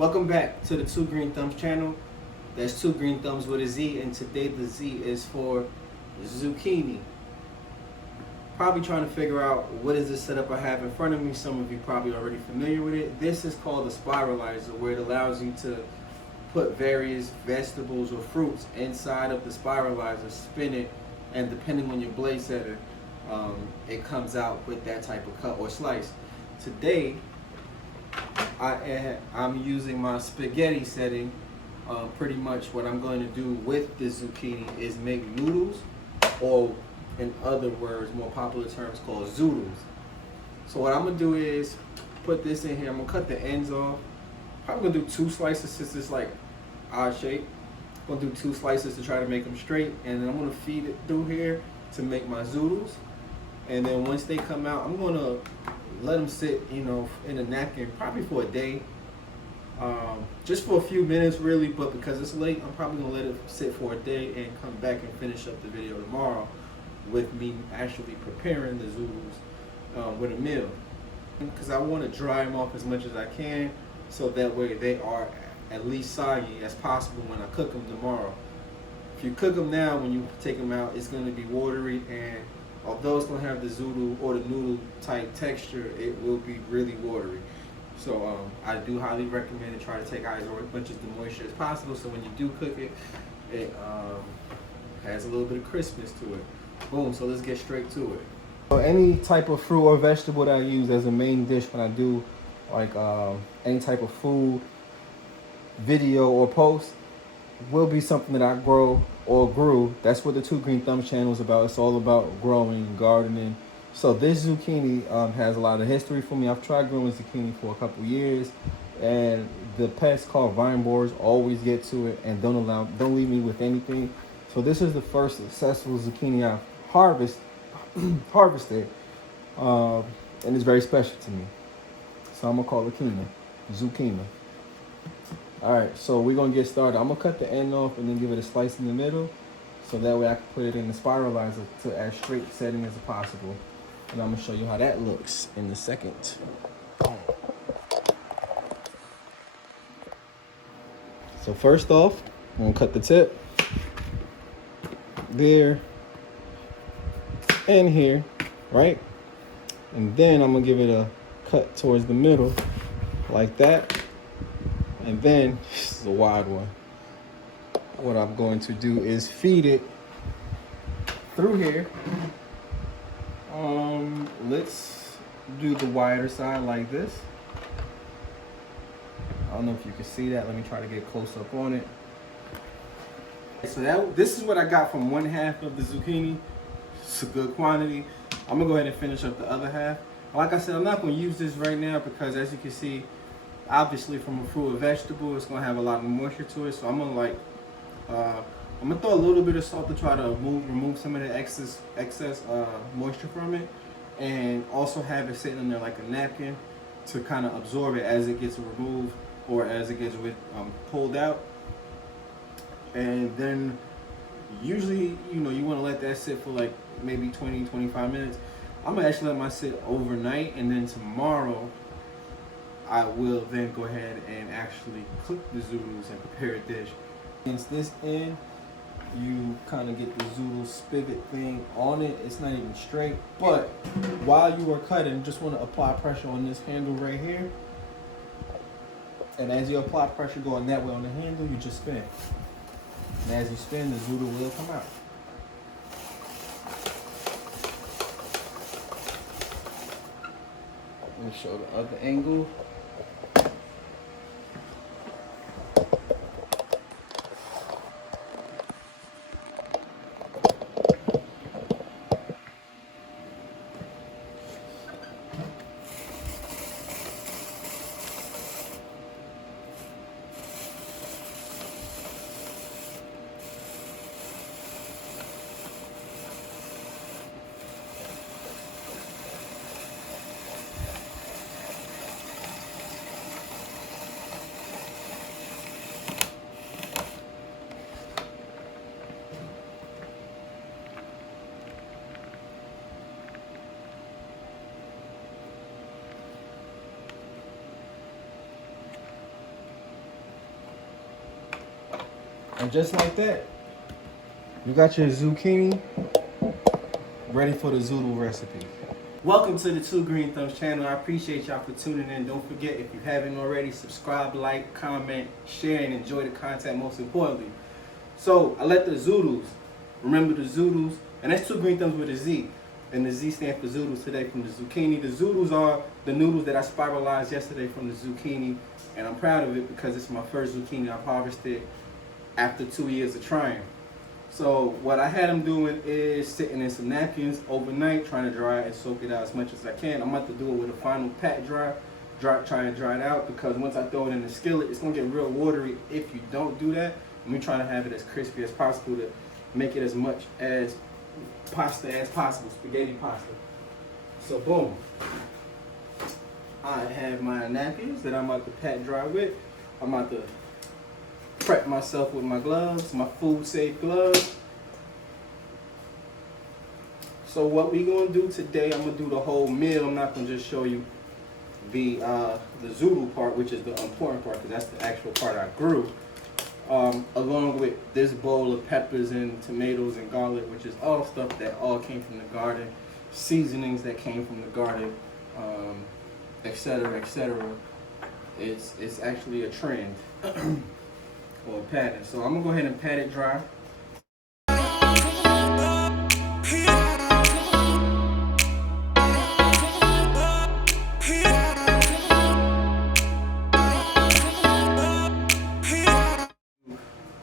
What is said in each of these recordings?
Welcome back to the Two Green Thumbs channel. That's Two Green Thumbs with a Z, and today the Z is for zucchini. Probably trying to figure out what is this setup I have in front of me. Some of you probably already familiar with it. This is called a spiralizer, where it allows you to put various vegetables or fruits inside of the spiralizer, spin it, and depending on your blade setting, it comes out with that type of cut or slice. Today, I'm using my spaghetti setting. Pretty much what I'm going to do with this zucchini is make noodles, or in other words, more popular terms, called zoodles. So what I'm going to do is put this in here. I'm going to cut the ends off. Probably going to do 2 slices since it's like odd shape. I'm going to do 2 slices to try to make them straight, and then I'm going to feed it through here to make my zoodles. And then once they come out, I'm going to let them sit, in a napkin, probably for a day. Just for a few minutes really, but because it's late, I'm probably gonna let it sit for a day and come back and finish up the video tomorrow with me actually preparing the zoodles with a meal. Because I want to dry them off as much as I can, so that way they are at least soggy as possible when I cook them tomorrow. If you cook them now, when you take them out, it's going to be watery, and although it's going to have the zoodle or the noodle type texture, it will be really watery. So I do highly recommend to try to take out as much of the moisture as possible, so when you do cook it, it has a little bit of crispness to it. Boom, so let's get straight to it. So any type of fruit or vegetable that I use as a main dish when I do like any type of food, video, or post will be something that I grow or grew. That's what the Two Green Thumbs channel is about. It's all about growing, gardening. So this zucchini has a lot of history for me. I've tried growing zucchini for a couple years, and the pests called vine borers always get to it and don't leave me with anything. So this is the first successful zucchini I've harvested, and it's very special to me. So I'm gonna call it zucchini. All right, so we're gonna get started. I'm gonna cut the end off and then give it a slice in the middle, so that way I can put it in the spiralizer to as straight setting as possible. And I'm gonna show you how that looks in a second. So first off, I'm gonna cut the tip there and here, right? And then I'm gonna give it a cut towards the middle like that. And then, this is a wide one. What I'm going to do is feed it through here. Let's do the wider side like this. I don't know if you can see that. Let me try to get close up on it. So this is what I got from one half of the zucchini. It's a good quantity. I'm gonna go ahead and finish up the other half. Like I said, I'm not gonna use this right now because, as you can see, obviously from a fruit or vegetable, it's gonna have a lot of moisture to it. So I'm gonna I'm gonna throw a little bit of salt to try to remove some of the excess moisture from it, and also have it sitting in there like a napkin to kind of absorb it as it gets removed or as it gets pulled out. And then usually, you want to let that sit for like maybe 20-25 minutes. I'm gonna actually let mine sit overnight, and then tomorrow I will then go ahead and actually cook the zoodles and prepare a dish. Against this end, you kind of get the zoodle spigot thing on it. It's not even straight, but while you are cutting, just want to apply pressure on this handle right here. And as you apply pressure going that way on the handle, you just spin. And as you spin, the zoodle will come out. Let me show the other angle. And just like that, you got your zucchini ready for the Zoodle recipe. Welcome to the Two Green Thumbs channel. I appreciate y'all for tuning in. Don't forget, if you haven't already, subscribe, like, comment, share, and enjoy the content most importantly. So I let the Zoodles, remember the Zoodles, and that's Two Green Thumbs with a Z. And the Z stands for Zoodles today from the zucchini. The Zoodles are the noodles that I spiralized yesterday from the zucchini. And I'm proud of it because it's my first zucchini I've harvested after 2 years of trying. So what I had them doing is sitting in some napkins overnight, trying to dry it and soak it out as much as I can. I'm about to do it with a final pat dry, try and dry it out, because once I throw it in the skillet, it's gonna get real watery if you don't do that. And we're trying to have it as crispy as possible to make it as much as pasta as possible, spaghetti pasta. So boom, I have my napkins that I'm about to pat dry with. I'm about to prep myself with my gloves, my food safe gloves. So what we gonna do today, I'm gonna do the whole meal. I'm not gonna just show you the zoodle part, which is the important part, because that's the actual part I grew. Along with this bowl of peppers and tomatoes and garlic, which is all stuff that all came from the garden, seasonings that came from the garden, etc., etc. It's actually a trend. Or a pattern. So I'm gonna go ahead and pat it dry.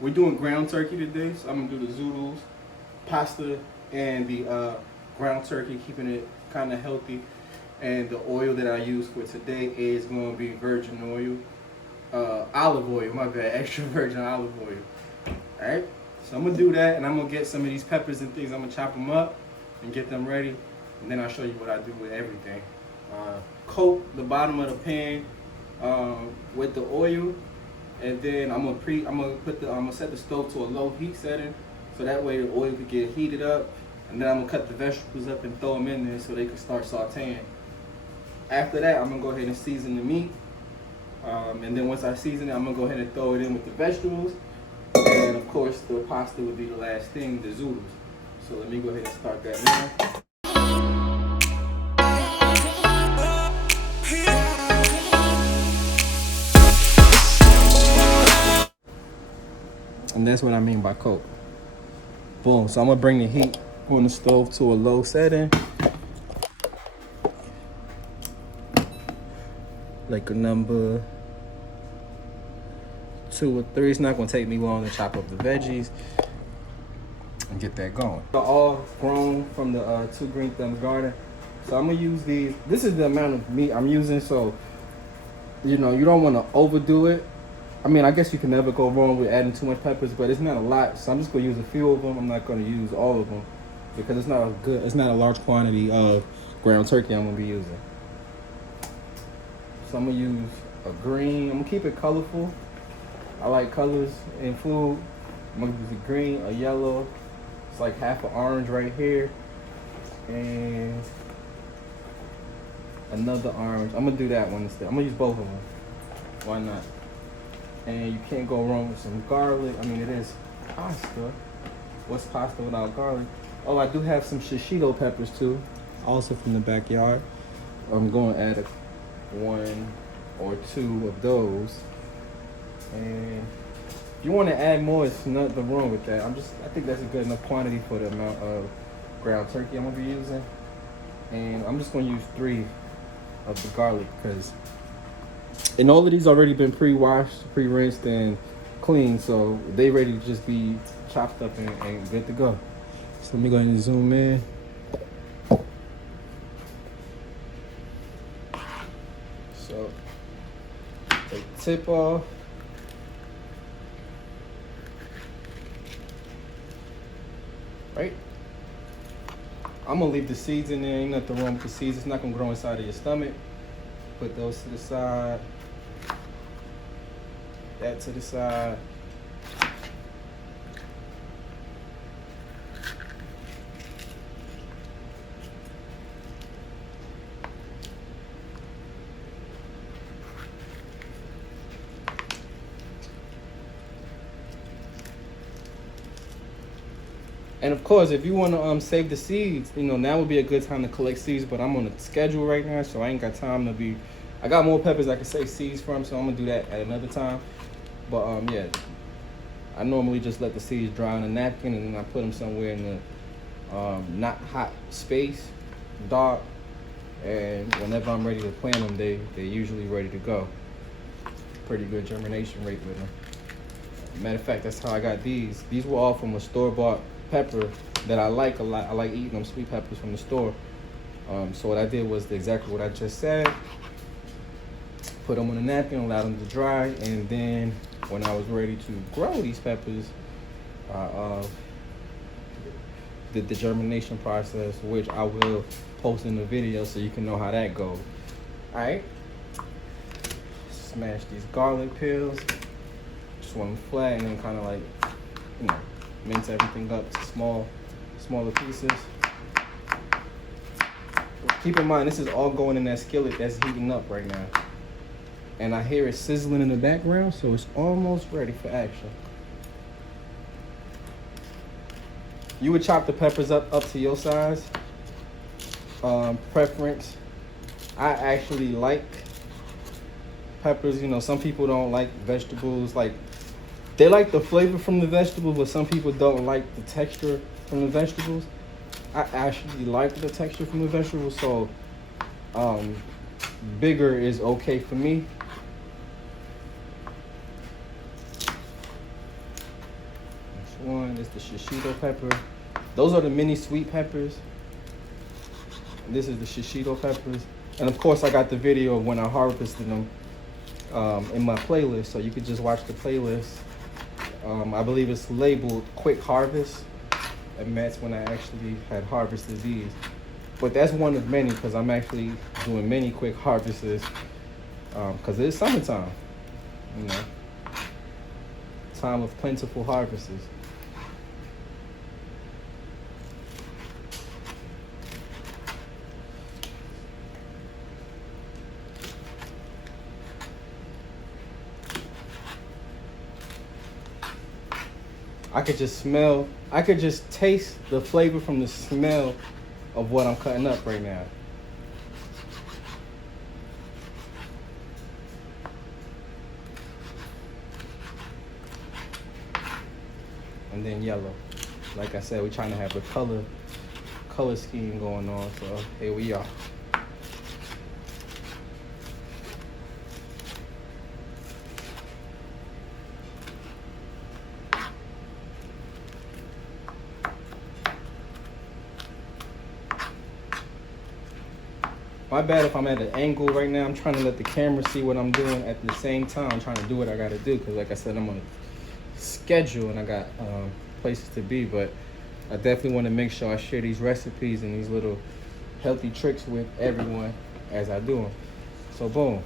We're doing ground turkey today, so I'm gonna do the zoodles, pasta, and the ground turkey, keeping it kind of healthy. And the oil that I use for today is going to be virgin oil. Olive oil, my bad, extra virgin olive oil. Alright, so I'm gonna do that, and I'm gonna get some of these peppers and things. I'm gonna chop them up and get them ready, and then I'll show you what I do with everything. Coat the bottom of the pan with the oil, and then I'm gonna set the stove to a low heat setting, so that way the oil could get heated up, and then I'm gonna cut the vegetables up and throw them in there so they can start sauteing. After that, I'm gonna go ahead and season the meat. And then once I season it, I'm gonna go ahead and throw it in with the vegetables. And of course, the pasta would be the last thing, the zoodles. So let me go ahead and start that now. And that's what I mean by coat. Boom, so I'm gonna bring the heat on the stove to a low setting. Like a number 2 or 3. It's not gonna take me long to chop up the veggies and get that going. They're all grown from the Two Green Thumbs garden. So I'm gonna use these. This is the amount of meat I'm using, so you know you don't want to overdo it. I mean, I guess you can never go wrong with adding too much peppers, but it's not a lot. So I'm just gonna use a few of them. I'm not gonna use all of them because it's not a large quantity of ground turkey I'm gonna be using. So I'm gonna use a green. I'm gonna keep it colorful. I like colors in food. I'm gonna use a green, a yellow. It's like half an orange right here, and another orange. I'm gonna do that one instead. I'm gonna use both of them. Why not? And you can't go wrong with some garlic. I mean, it is pasta. What's pasta without garlic? Oh, I do have some shishito peppers too, also from the backyard. I'm going to add 1 or 2 of those. And if you want to add more, it's nothing wrong with that. I think that's a good enough quantity for the amount of ground turkey I'm gonna be using. And I'm just gonna use 3 of the garlic and all of these already been pre-washed, pre-rinsed, and clean, so they ready to just be chopped up and good to go. So let me go ahead and zoom in. So take the tip off. Right? I'm gonna leave the seeds in there. Ain't nothing wrong with the seeds. It's not gonna grow inside of your stomach. Put those to the side. That to the side. And of course, if you want to save the seeds, you know, now would be a good time to collect seeds. But I'm on a schedule right now, so I ain't got time to be. I got more peppers I can save seeds from, so I'm gonna do that at another time. But yeah, I normally just let the seeds dry on a napkin and then I put them somewhere in the not hot space, dark. And whenever I'm ready to plant them, they're usually ready to go. Pretty good germination rate with them. Matter of fact, that's how I got these. These were all from a store-bought pepper that I like a lot. I like eating them sweet peppers from the store. So what I did was exactly what I just said. Put them on a napkin, allow them to dry, and then when I was ready to grow these peppers, did the germination process, which I will post in the video so you can know how that goes. All right. Smash these garlic peels. Just want them flat, and then kind of like, you know, mince everything up to smaller pieces. Keep in mind, this is all going in that skillet that's heating up right now. And I hear it sizzling in the background, so it's almost ready for action. You would chop the peppers up to your size, preference. I actually like peppers. You know, some people don't like vegetables. Like, they like the flavor from the vegetables, but some people don't like the texture from the vegetables. I actually like the texture from the vegetables, so bigger is okay for me. One is the shishito pepper. Those are the mini sweet peppers. This is the shishito peppers. And of course I got the video of when I harvested them in my playlist, so you could just watch the playlist. I believe it's labeled Quick Harvest, and that's when I actually had harvested these. But that's one of many, because I'm actually doing many quick harvests because it's summertime, you know, time of plentiful harvests. I could just taste the flavor from the smell of what I'm cutting up right now. And then yellow. Like I said, we're trying to have a color scheme going on, so here we are. My bad if I'm at an angle right now. I'm trying to let the camera see what I'm doing at the same time. I'm trying to do what I got to do, because like I said, I'm on a schedule and I got places to be. But I definitely want to make sure I share these recipes and these little healthy tricks with everyone as I do them. So boom.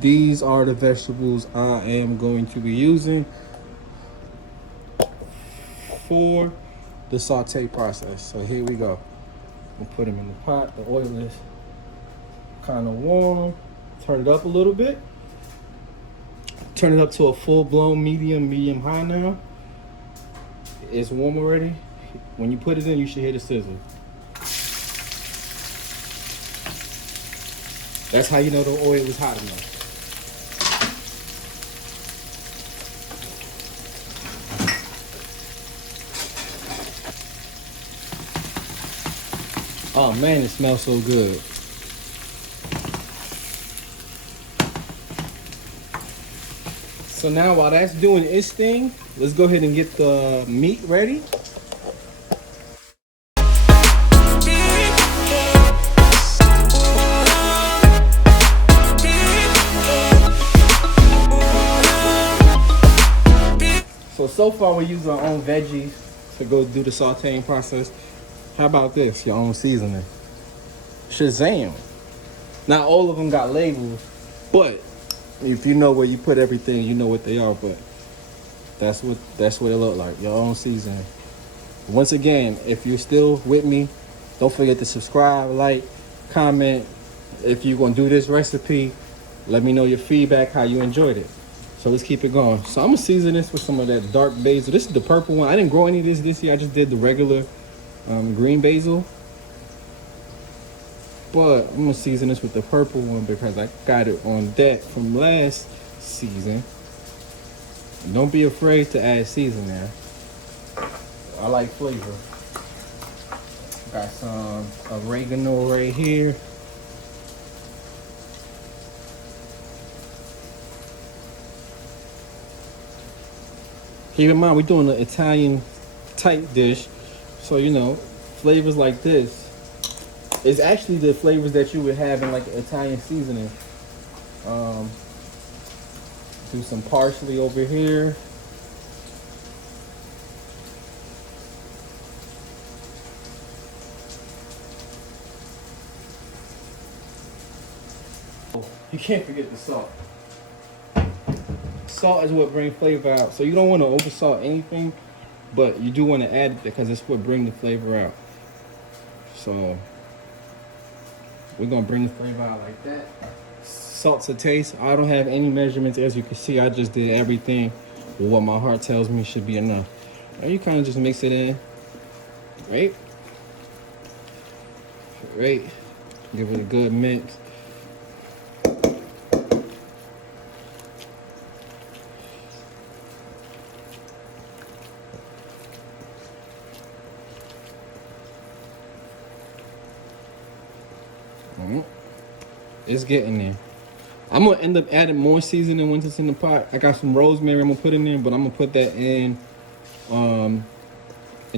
These are the vegetables I am going to be using for the saute process. So here we go. We'll put them in the pot. The oil is kind of warm. Turn it up a little bit. Turn it up to a full-blown medium high now. It's warm already. When you put it in, you should hear the sizzle. That's how you know the oil is hot enough. Oh man, it smells so good. So now while that's doing its thing, let's go ahead and get the meat ready. So far we use our own veggies to go do the sauteing process. How about this, your own seasoning? Shazam. Not all of them got labels, but if you know where you put everything, you know what they are. But that's what it looked like, your own seasoning. Once again, if you're still with me, don't forget to subscribe, like, comment. If you're gonna do this recipe, Let me know your feedback, how you enjoyed it. So let's keep it going. So I'm gonna season this with some of that dark basil. This is the purple one. I didn't grow any of this year. I just did the regular green basil. But I'm gonna season this with the purple one because I got it on deck from last season. And don't be afraid to add seasoning. I like flavor. Got some oregano right here. Keep in mind, we're doing an Italian type dish. So, you know, flavors like this is actually the flavors that you would have in like Italian seasoning. Do some parsley over here. You can't forget the salt. Salt is what brings flavor out. So you don't want to over salt anything, but you do want to add it because it's what brings the flavor out. So we're gonna bring the flavor out like that. Salt to taste. I don't have any measurements, as you can see. I just did everything with what my heart tells me should be enough. And you kind of just mix it in, right? Right. Give it a good mix. It's getting there. I'm gonna end up adding more seasoning once it's in the pot. I got some rosemary I'm gonna put in there, but I'm gonna put that in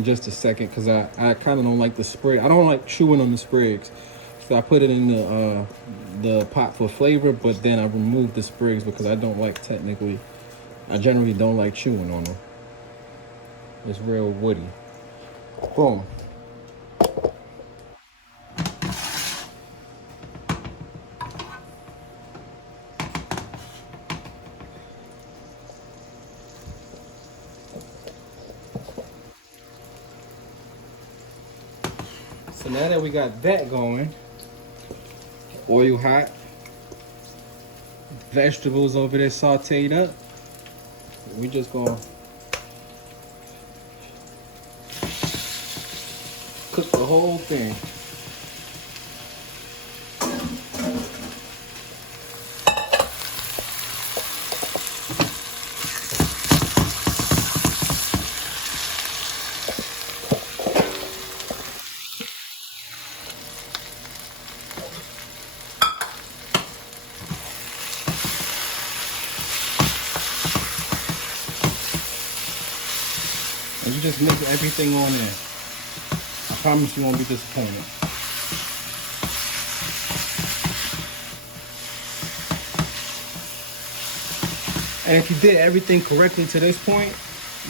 just a second because I kind of don't like the sprig. I don't like chewing on the sprigs, so I put it in the pot for flavor. But then I remove the sprigs because I don't like I generally don't like chewing on them. It's real woody. Boom. So now that we got that going, oil hot, vegetables over there sauteed up, we just gonna cook the whole thing. And you just mix everything on there. I promise you won't be disappointed. And if you did everything correctly to this point,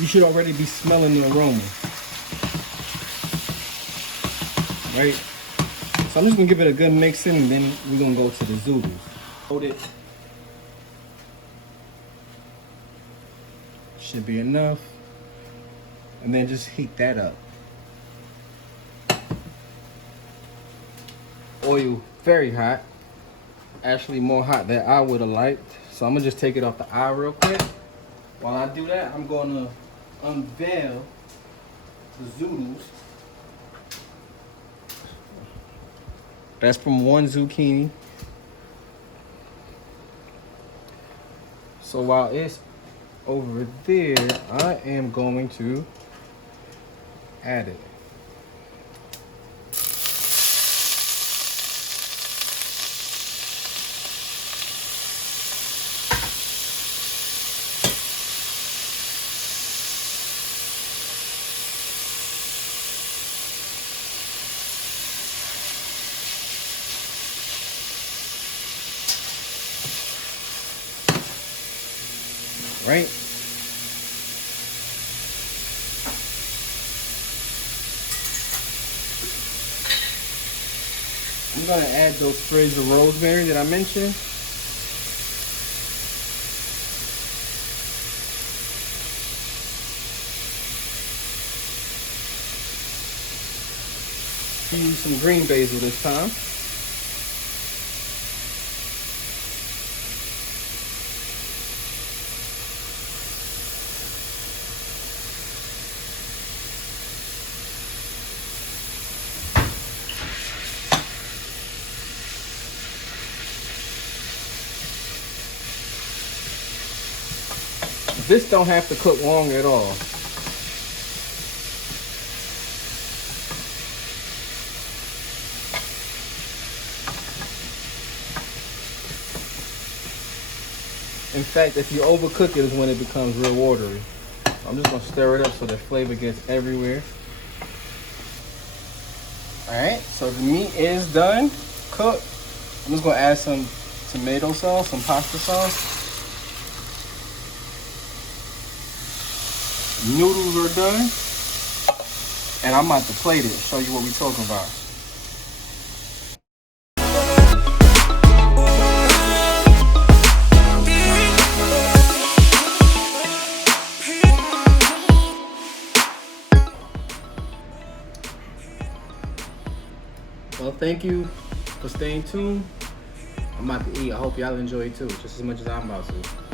you should already be smelling the aroma. Right? So I'm just gonna give it a good mix in and then we're gonna go to the zoodles. Hold it. Should be enough. And then just heat that up. Oil very hot. Actually more hot than I would have liked. So I'm gonna just take it off the eye real quick. While I do that, I'm gonna unveil the zoodles. That's from one zucchini. So while it's over there, I am going to add it. Right? I'm gonna add those sprigs of rosemary that I mentioned. Use some green basil this time. This don't have to cook long at all. In fact, if you overcook it is when it becomes real watery. I'm just gonna stir it up so the flavor gets everywhere. All right, so the meat is done, cooked. I'm just gonna add some tomato sauce, some pasta sauce. Noodles are done. And I'm about to plate it, show you what we're talking about. Well, thank you for staying tuned. I'm about to eat. I hope y'all enjoy it too, just as much as I'm about to.